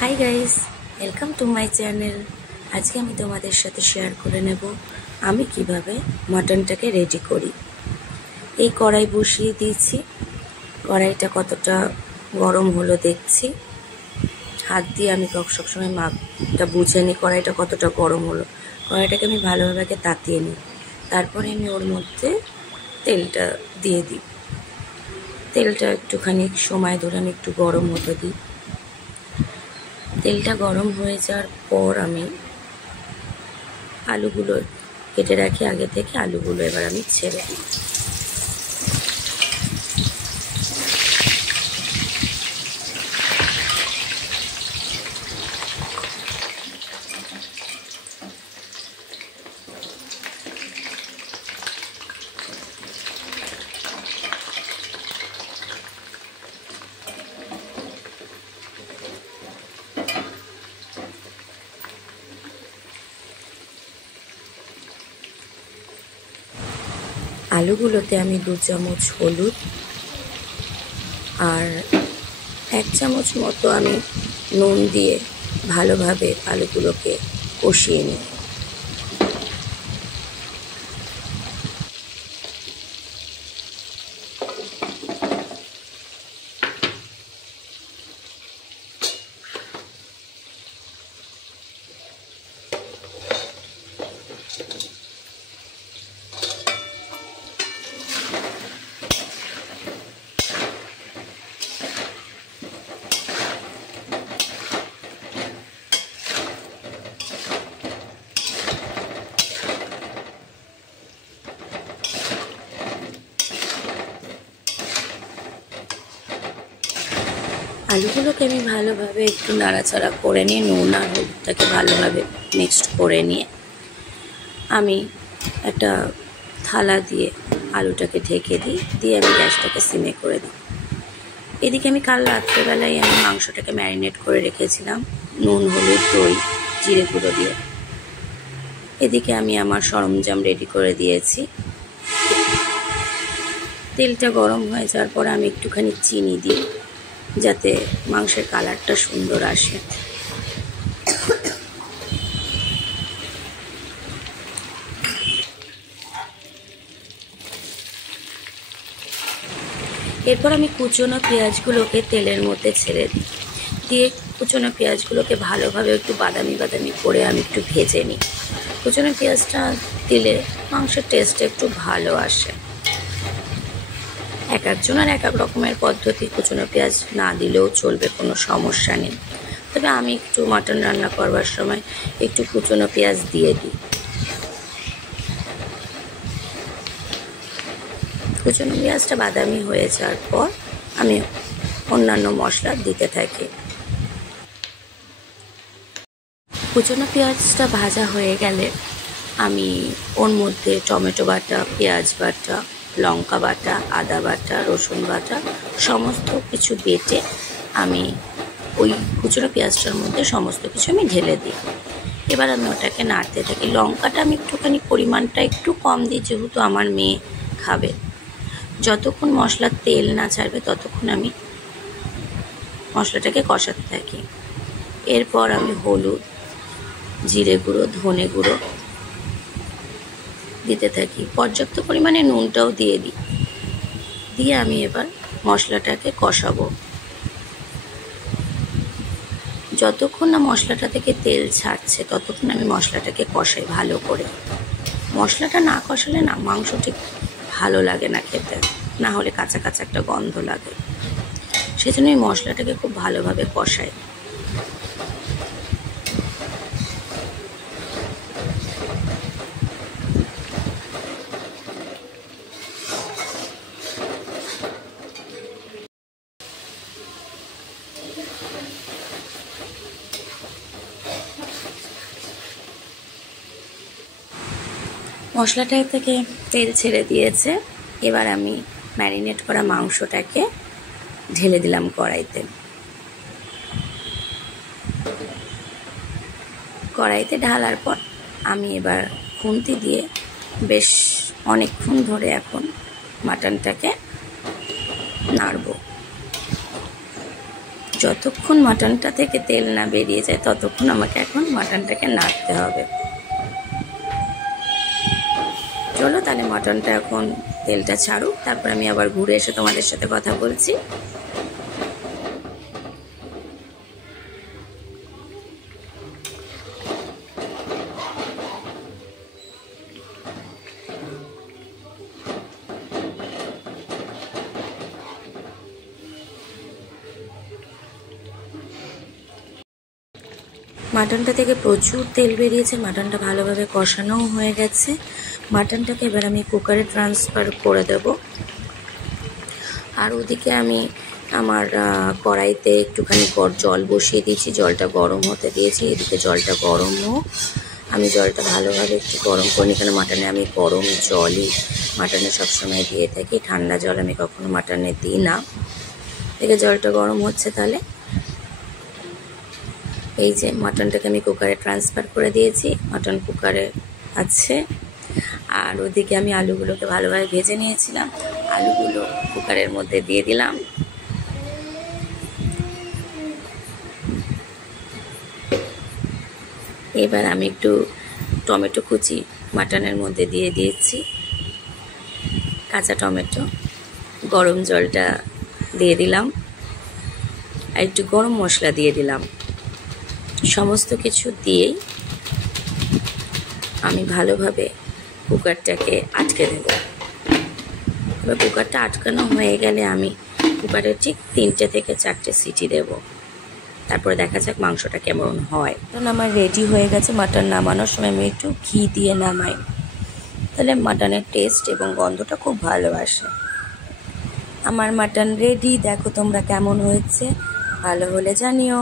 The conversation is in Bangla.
Hi guys, welcome to my channel. আজকে আমি তোমাদের সাথে শেয়ার করে নেব আমি কিভাবে মাটনটাকে রেডি করি। এই কড়াই বসিয়ে দিয়েছি। কড়াইটা কতটা গরম হলো দেখছি। হাত দিয়ে আমি সবসময় মাপটা বুঝে নিই কড়াইটা কতটা গরম হলো। কড়াইটাকে আমি ভালোভাবে তাতিয়ে নিই। তারপরে আমি ওর মধ্যে তেলটা দিয়ে দিই। তেলটা একটুখানি সময় ধরে আমি একটু গরম হতে দিই। তেলটা গরম হয়ে যাওয়ার পর আমি আলুগুলো কেটে রাখি আগে থেকে। আলুগুলো এবার আমি ছেড়ে দিই। আলুগুলোতে আমি 2 চামচ হলুদ আর 1 চামচ মতো আমি নুন দিয়ে ভালোভাবে আলুগুলোকে কষিয়ে নিই। আলুগুলোকে আমি ভালোভাবে একটু নাড়াচাড়া করে নিয়ে নুন আর হলুদটাকে ভালোভাবে মিক্সড করে নিয়ে আমি একটা থালা দিয়ে আলুটাকে ঢেকে দিই। দিয়ে আমি গ্যাসটাকে সিমে করে দিই। এদিকে আমি কাল রাত্রেবেলায় আমি মাংসটাকে ম্যারিনেট করে রেখেছিলাম নুন, হলুদ, দই, জিরে গুঁড়ো দিয়ে। এদিকে আমি আমার সরঞ্জাম রেডি করে দিয়েছি। তেলটা গরম হয়ে যাওয়ার পর আমি একটুখানি চিনি দিই যাতে মাংসের কালারটা সুন্দর আসে। এরপর আমি কুচনো পেঁয়াজগুলোকে তেলের মধ্যে ছেড়ে দিই। দিয়ে কুচনো পেঁয়াজগুলোকে ভালোভাবে একটু বাদামি বাদামি করে আমি একটু ভেজে নিই। কুচনো পেঁয়াজটা দিলে মাংসের টেস্টটা একটু ভালো আসে। এক একজনের এক এক রকমের পদ্ধতি, কুচনো পেঁয়াজ না দিলেও চলবে, কোনো সমস্যা নেই। তবে আমি একটু মাটন রান্না করবার সময় একটু কুচনো পেঁয়াজ দিয়ে দিই। কুচনো পেঁয়াজটা বাদামি হয়ে যাওয়ার পর আমি অন্যান্য মশলা দিতে থাকি। কুচনো পেঁয়াজটা ভাজা হয়ে গেলে আমি ওর মধ্যে টমেটো বাটা, পেঁয়াজ বাটা, লঙ্কা বাটা, আদা বাটা, রসুন বাটা সমস্ত কিছু বেটে আমি ওই কুচনো পেঁয়াজটার মধ্যে সমস্ত কিছু আমি ঢেলে দিই। এবার আমি ওটাকে নাড়তে থাকি। লঙ্কাটা আমি একটুখানি পরিমাণটা একটু কম দিই, যেহেতু আমার মেয়ে খাবে। যতক্ষণ মশলার তেল না ছাড়বে ততক্ষণ আমি মশলাটাকে কষাতে থাকি। এরপর আমি হলুদ, জিরে গুঁড়ো, ধনে গুঁড়ো দিতে থাকি। পর্যাপ্ত পরিমাণে নুনটাও দিয়ে দিই। দিয়ে আমি এবার মশলাটাকে কষাবো। যতক্ষণ না মশলাটা থেকে তেল ছাড়ছে ততক্ষণ আমি মশলাটাকে কষাই ভালো করে। মশলাটা না কষালে না মাংস ঠিক ভালো লাগে না খেতে, না হলে কাঁচা কাঁচা একটা গন্ধ লাগে। সেজন্য এই মশলাটাকে খুব ভালোভাবে কষাই। মশলাটা থেকে তেল ছেড়ে দিয়েছে। এবার আমি ম্যারিনেট করা মাংসটাকে ঢেলে দিলাম কড়াইতে। কড়াইতে ঢালার পর আমি এবার খুন্তি দিয়ে বেশ অনেকক্ষণ ধরে এখন মাটনটাকে নাড়ব। যতক্ষণ মাটনটা থেকে তেল না বেরিয়ে যায় ততক্ষণ আমাকে এখন মাটনটাকে নাড়তে হবে। চলো তাহলে মাটনটা এখন তেলটা ছাড়ুক, তারপর আমি আবার ঘুরে এসে তোমাদের সাথে কথা বলছি। মাটনটা থেকে প্রচুর তেল বেরিয়েছে, মাটনটা ভালোভাবে কষানোও হয়ে গেছে। মাটনটাকে এবার আমি কুকারে ট্রান্সফার করে দেব। আর ওদিকে আমি আমার কড়াইতে একটুখানি জল বসিয়ে দিয়েছি, জলটা গরম হতে দিয়েছি। এদিকে জলটা গরম হোক, আমি জলটা ভালোভাবে একটু গরম করি, কারণ মাটনে আমি গরম জলই মাটনে সবসময় দিয়ে থাকি, ঠান্ডা জল আমি কখনো মাটনে দিই না। এদিকে জলটা গরম হচ্ছে, তাহলে এই যে মাটনটাকে আমি কুকারে ট্রান্সফার করে দিয়েছি, মাটন কুকারে আছে। আর ওদিকে আমি আলুগুলোকে ভালোভাবে ভেজে নিয়েছিলাম, আলুগুলো কুকারের মধ্যে দিয়ে দিলাম। এবার আমি একটু টমেটো কুচি মাটনের মধ্যে দিয়ে দিয়েছি, কাঁচা টমেটো। গরম জলটা দিয়ে দিলাম, আর একটু গরম মশলা দিয়ে দিলাম। সমস্ত কিছু দিয়েই আমি ভালোভাবে কুকারটাকে আটকে দেব। এবার কুকারটা আটকানো হয়ে গেলে আমি কুকারে ঠিক 3টে থেকে 4টে সিটি দেব, তারপরে দেখা যাক মাংসটা কেমন হয়। তখন আমার রেডি হয়ে গেছে। মাটন নামানোর সময় আমি একটু ঘি দিয়ে নামাই, তাহলে মাটনের টেস্ট এবং গন্ধটা খুব ভালো আসে। আমার মাটন রেডি, দেখো তোমরা কেমন হয়েছে, ভালো হলে জানিও।